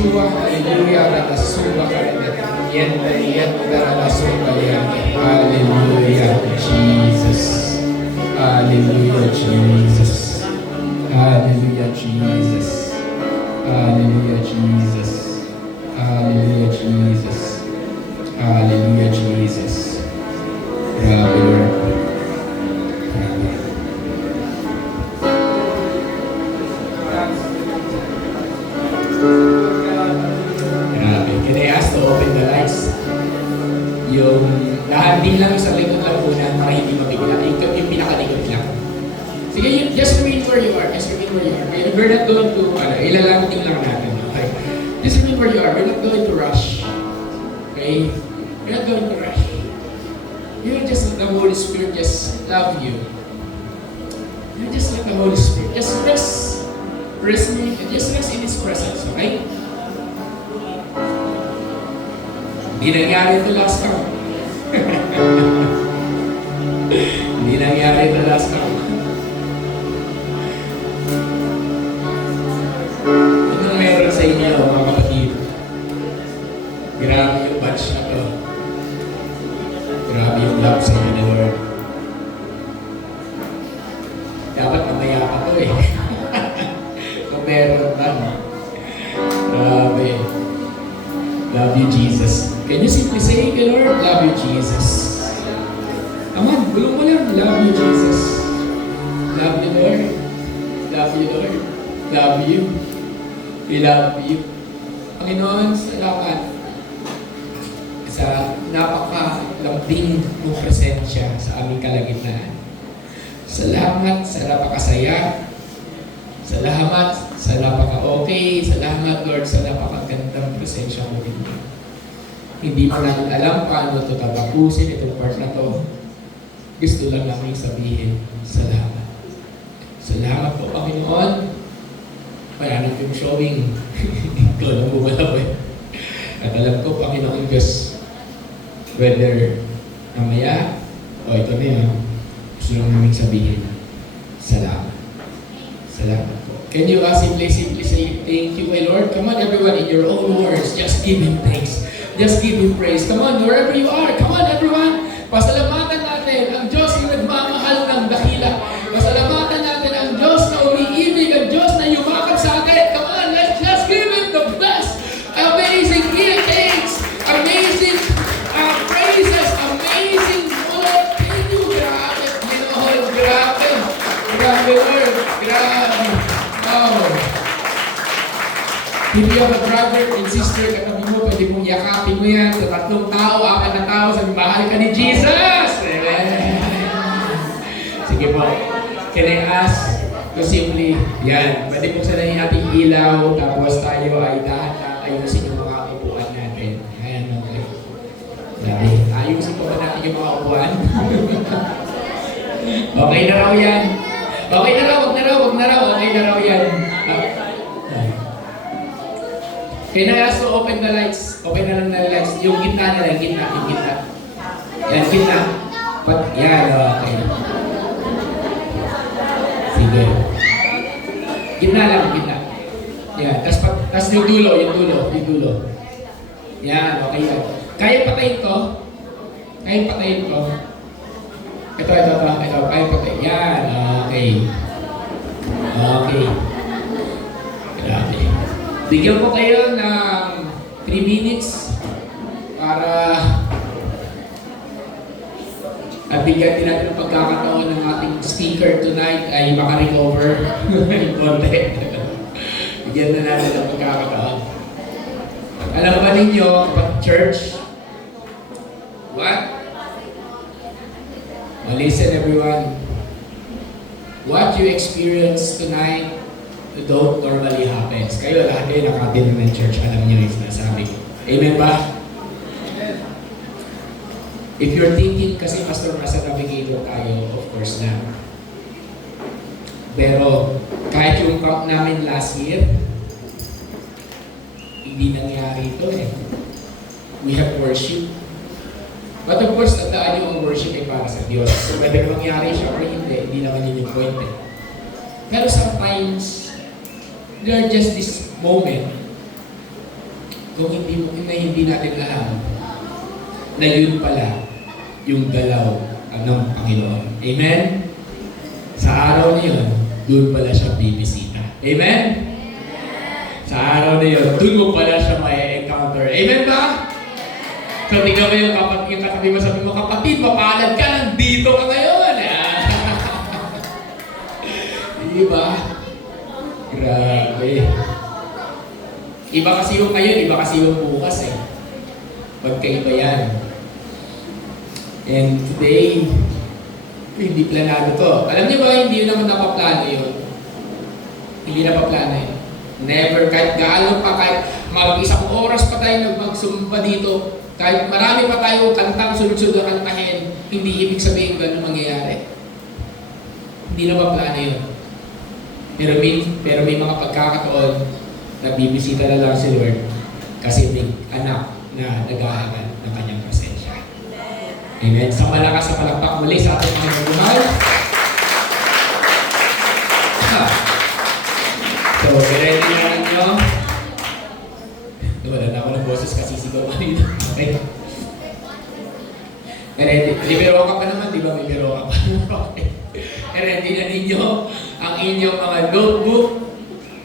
Yeshua, hallelujah, nakasuba ka rin. Yan, nakasuba yan. Hallelujah, Jesus. Hallelujah, Jesus. Hallelujah, Jesus. Hallelujah, Jesus. Hallelujah, Jesus. Hallelujah, Jesus. Grabe, Lord. Grabe. Grabe. Can I ask to open the lights? Yung nahanding lang sa likod lang muna para hindi mabigla. Yung pinakalikod lang. Sige, just remain where you are. Just remain where you are. We're not going to, ilalanting lang natin. Okay? Just remain where you are. We're not going to rush. Okay? We're not going to rush. You just let the Holy Spirit just love you. You just let the Holy Spirit just rest. Rest me and just rest in His presence. Okay? Hindi nangyari ito last time. Hindi nangyari ito last time. Anong meron sa inyo, mga kapatid? Grabe yung batch na to. Grabe yung love sa inyo ni Lord. Dapat mamaya pa to eh. Kung meron ba, no? Grabe. Love you, Jesus. Can you simply say kay Lord, love you, Jesus? Come on, bulong mo lang. Love you, Jesus. Love you, Lord. Love you, Lord. Love you. We love you. Panginoon, salamat sa napakalambing mong presensya sa aming kalagitnaan. Salamat sa napakasaya. Salamat sa napaka-okay. Salamat, Lord, sa napakagandang presensya mo dito. Hindi mo namin alam paano ito tabakusin, itong part na to. Gusto lang namin sabihin, salamat. Salamat po, Panginoon. Maraming yung showing. Ikaw lang bumalaw eh. At alam ko, Panginoon Diyos, whether mamaya, o ito na yan, gusto lang namin sabihin, salamat. Salamat po. Can you simply say, thank you, my Lord? Come on, everyone, in your own words, just give Him thanks. Just give Him praise. Come on, wherever you are. Come on, everyone. Pasalamatan natin ang Diyos na nagmamahal ng dakila. Pasalamatan natin ang Diyos na umiibig, ang Diyos na yumakap sa atin. Come on, let's just give Him the best. Amazing thanks. Amazing praises. Amazing Lord. Thank you. Grabe, Lord. Grabe. Grabe, Lord. Grabe. Oh. If you have a brother and sister, katabi mo, pwede mong yakapin mo yan sa 3 tao, 4 na tao, sabi, mahal ka ni Jesus! Sige po. Can I ask to simply, yan, pwede po sanayin natin ilaw, tapos tayo ay dahan-dahan ayusin yung mga upuan natin. Ayan, okay. Ayusin po ba natin yung mga upuan? Okay na raw yan. Okay na raw, wag na raw, okay na raw yan. Can I ask to open the lights? Open na lang the lights. Yung gitna na lang, yung gitna. Yan, gitna. Yan, okay. Sige. Gitna lang, gitna. Yan, tas yung dulo. Yan, okay yan. Kaya patayin to? Ito. Kaya patayin. Yan, okay. Okay. Grabe. Bigyan ko kayo ng 3 minutes para bigyan din natin ang pagkakataon ng ating speaker tonight ay makarecover ng konti. Bigyan na natin ang pagkakataon. Alam ba ninyo, church? What? Well, listen everyone. What you experience tonight don't normally happens. Kayo lahat kayo nakatin ng church, alam niyo yung sinasabi ko. Amen ba? Amen. If you're thinking, kasi Pastor, nasa navigator tayo, of course na. Pero, kahit yung camp namin last year, hindi nangyari ito eh. We have worship. But of course, tandaan yung worship ay para sa Diyos. So, whether mangyari siya or hindi naman yun yung point eh. Pero sometimes, there are just this moment kung hindi natin alam na yun pala yung galaw ng Panginoon. Amen? Sa araw na yun, doon pala siya bibisita. Amen? Sa araw na yun, doon mo pala siya may encounter. Amen ba? So, tingnan mo yung katabi mo, sabi mo, kapatid, mapalad ka, nandito ka ngayon. Diba? Grabe. Iba kasi yung ngayon, iba kasi yung bukas eh. Magkaiba yan. And today, hindi planado to. Alam niyo ba, hindi yun naman napaplano yun. Hindi napaplano yun. Never, kahit gaano pa, kahit mag-isang oras pa tayo magsumba dito, kahit marami pa tayo kantang sunod-sunod na kantahin, hindi ibig sabihin gano'n mangyayari. Hindi napaplano yun. Pero may mga pagkakataon na bibisita na lang si Lord kasi may anak na naghahangan ng kanyang presensya. Amen. Sa malakas sa palakpak muli sa ating mga mahal. So, ready na ninyo? Wala na ako ng boses kasi sigaw ka dito. Okay. Ready? Libero ka pa naman, di ba? Libero ka pa. Okay. Ready na ninyo ang inyong mga notebook.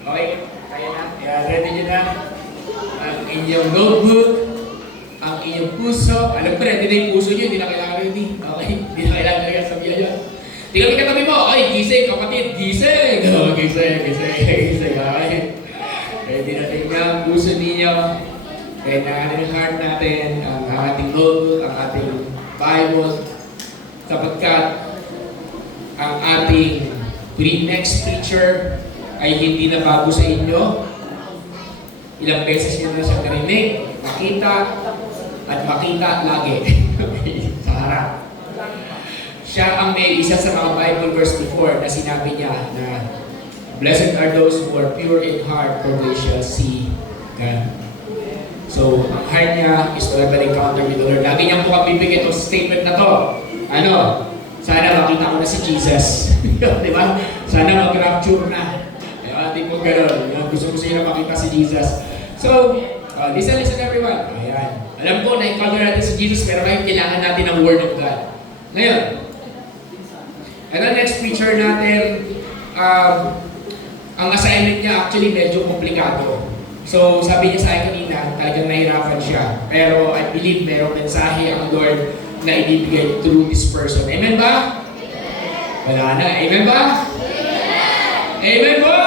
Okay? Kaya na. Kaya ready nyo na ang inyong notebook, ang inyong puso. Alam ko, ready na yung puso nyo. Hindi na kailangan ready. Okay? Hindi na kailangan kaya sabihan nyo. Tingnan mo katabi mo. Ay, gising, kapatid. Gising. Oh, gising. Okay? Ready na tingnan ang puso ninyo. Kaya na yung heart natin, ang ating notebook, ang ating Bible, sapagkat ang ating next preacher ay hindi na bago sa inyo. Ilang beses nyo na siya narinig, makita, at makita lagi. Sa harap. Siya ang may isa sa mga Bible verse before na sinabi niya na blessed are those who are pure in heart, for they shall see God. So, ang heart niya is to have an encounter with the Lord. Lagi niyang po bibigyan itong statement na to. Ano? Sana makita ko na si Jesus. Di ba? Sana mag-rapture na. Hindi po gano'n. Gusto ko sila makita si Jesus. So, listen everyone. Ayan. Alam ko, na-encounter natin si Jesus, pero ngayon kailangan natin ng Word of God. Ngayon, ano next preacher natin, ang assignment niya actually medyo komplikado. So, sabi niya sa akin kanina, talagang nahirapan siya. Pero I believe merong mensahe ang Lord na ibibigay through this person. Amen ba? Wala na. Amen ba? Amen ba?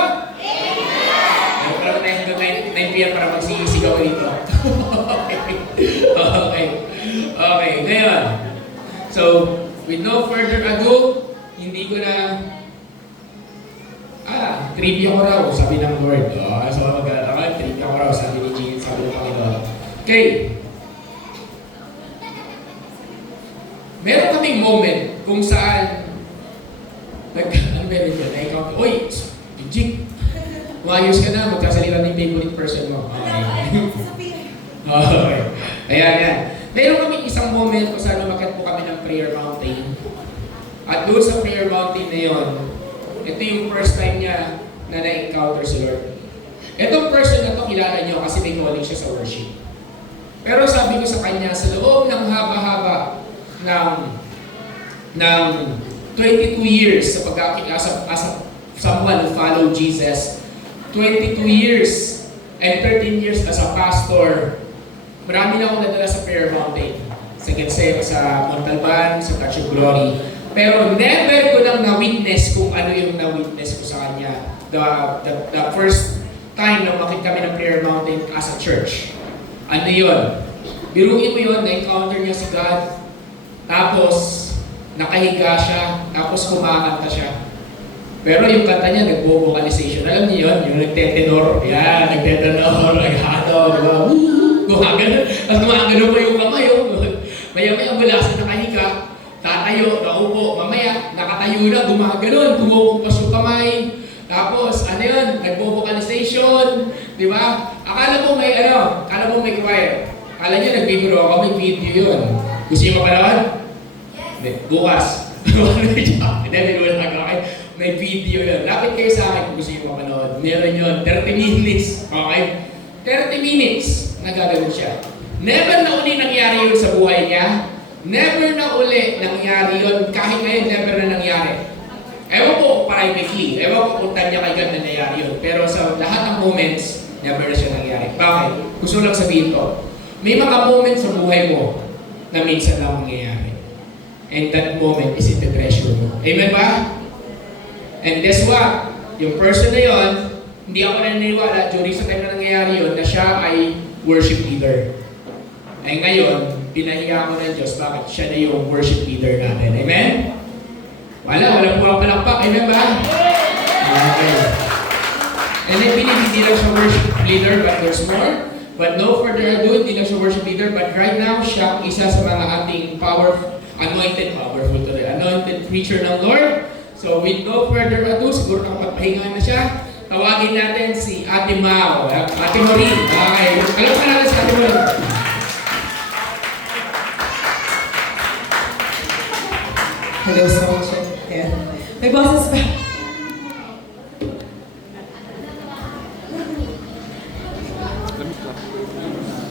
Amen! Parang tayo hanggang 9 p.m. para magsisigaw dito. Okay. Ngayon. So, with no further ado, hindi ko na trivia ko raw, sabi ng Lord. So, trivia ko raw, sabi ni Jean, sabi ng Panginoon. Okay. Meron kaming moment kung saan meron yun, na-encounter, oy, Jig, umayos ka na, magkasalita ng favorite person mo. Okay. Ayan. Meron kaming isang moment kung saan umakyat po kami ng prayer mountain. At doon sa prayer mountain na yun, ito yung first time niya na na-encounter si Lord. Itong person na to kilala niyo kasi may calling siya sa worship. Pero sabi ko sa kanya, sa loob ng haba-haba ng 22 years sa pagkakita as someone who followed Jesus, 22 years and 13 years as a pastor, marami na akong nadala sa prayer mountain. Sa Getsema, sa Montalban, sa Touch of Glory. Pero never ko nang na-witness kung ano yung na-witness ko sa kanya. The first time na makita kami ng prayer mountain as a church. Ano yun? Biruin mo yun, na-encounter niya si God. Tapos, nakahiga siya. Tapos, kumakanta siya. Pero yung kanta niya, nagbo-vocalization. Alam niyo yun? Yung nagtetenor. Yan, nagtetenor. Naghado. Diba? Gumagano. At gumagano pa yung kamay. Maya-maya mula sa nakahiga. Tatayo, naupo. Mamaya, nakatayo na. Gumagano. Tumukupas yung kamay. Tapos, ano yun? Nagbo-vocalization. Diba? Akala mo may choir. Akala niyo, nagbibiro ako. May video yun. Gusto niyo mapanood? Hindi. Bukas. May video yun. Lapit kayo sa akin kung gusto niyo mapanood. Meron yun. 30 minutes. Okay? 30 minutes nagaganon siya. Never na uli nangyari yun sa buhay niya. Never na uli nangyari yun. Kahit ngayon, never na nangyari. Ewan ko privately. Ewan ko kung tanya kay God na nangyari yun. Pero sa lahat ng moments, never na siya nangyari. Bakit? Gusto lang sabihin to. May mga moments sa buhay mo na minsan lang mangyayari. And that moment is in the treasure mo. Amen ba? And guess what? Yung person na yun, hindi ako naniniwala during sa time na nangyayari yun na siya ay worship leader. Ay ngayon, pinahiya ko ng Diyos, bakit siya na yung worship leader natin. Amen? Walang pumapalakpak. Amen ba? Okay. And I believe hindi lang siya worship leader, but there's more. But no further ado, hindi lang siya worship leader, but right now, siya isa sa mga ating anointed preacher ng Lord. So with no further ado, siguro nakapagpahinga na siya. Tawagin natin si Ate Mau, Ate Maureen. Okay, alam ka natin si Ate Maureen. Hello, so much. Yeah. May boses pa.